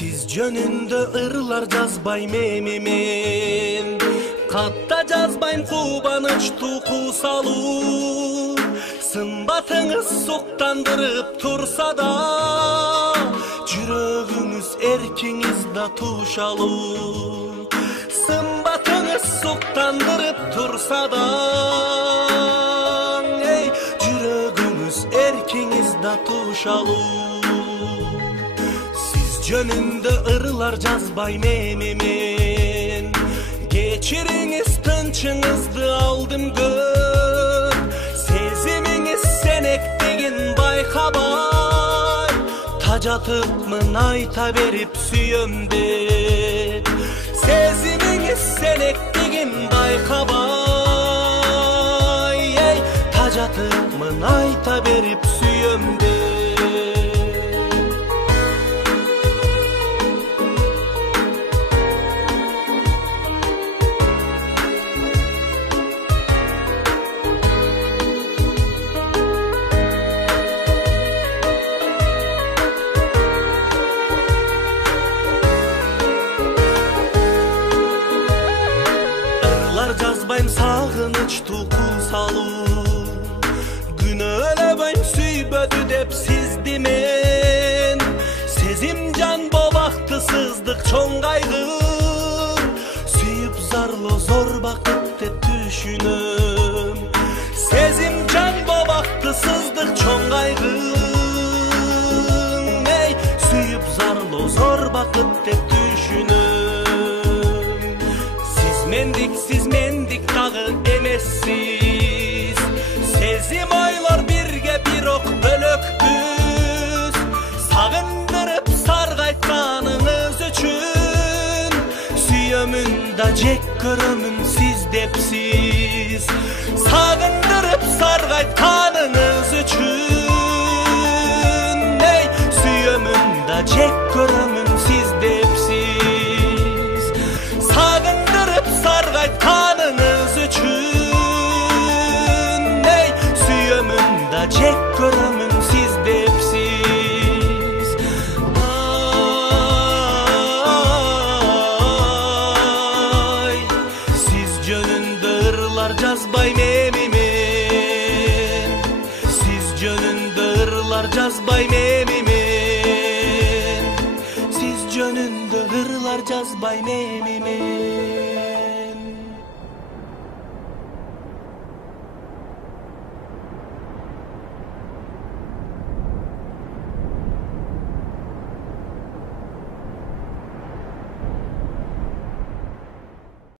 Siz jönündө ырlar жазбайм эми мен, катта жазбайм кубаныч туку салуу. Сымбатыңыз суктандырып турса да, жүрөгүңүз эркиңиз да тушалуу. Сымбатыңыз суктандырып турса да, жүрөгүңүз эркиңиз да тушалуу. Жөнүндө ырлар жазбайм эми мен, кечириңиз тынчыңызды алдым көп. Сезимиңиз сенектигин байкабай, тажатыпмын айта берип сүйөм деп. Сезимиңиз сенектигин байкабай, тажатыпмын айта берип сүйөм деп. Жазбайм сагыныч туку салуу, күнөөлөбөйм сүйбөдү деп сизди мен. Сезим жан бобакты сыздык чоң кайгы, сүйүп зарлоо зор бакыт деп түшүнөм. Сезим жан бобакты сыздык чоң кайгы, сүйүп зарлоо зор бакыт деп түшүнөм. Siz mendik dağı emessiz, sezim oylor birge bir ok bölökbüz. Sagındırıp sargaytkanыңыз üçün, süyömün da jek körömün siz depsiz. Sagındırıp sargaytkanыңыз üçün, süyömün da jek körömün siz depsiz. Sagındırıp sargaytkanыңыз üçün, süyömün da jek körömün siz depsiz. Ay, siz jönündө ırlar жазбайм эми мен, siz jönündө ırlar жазбайм эми мен, siz jönündө ырlar жазбайм эми мен.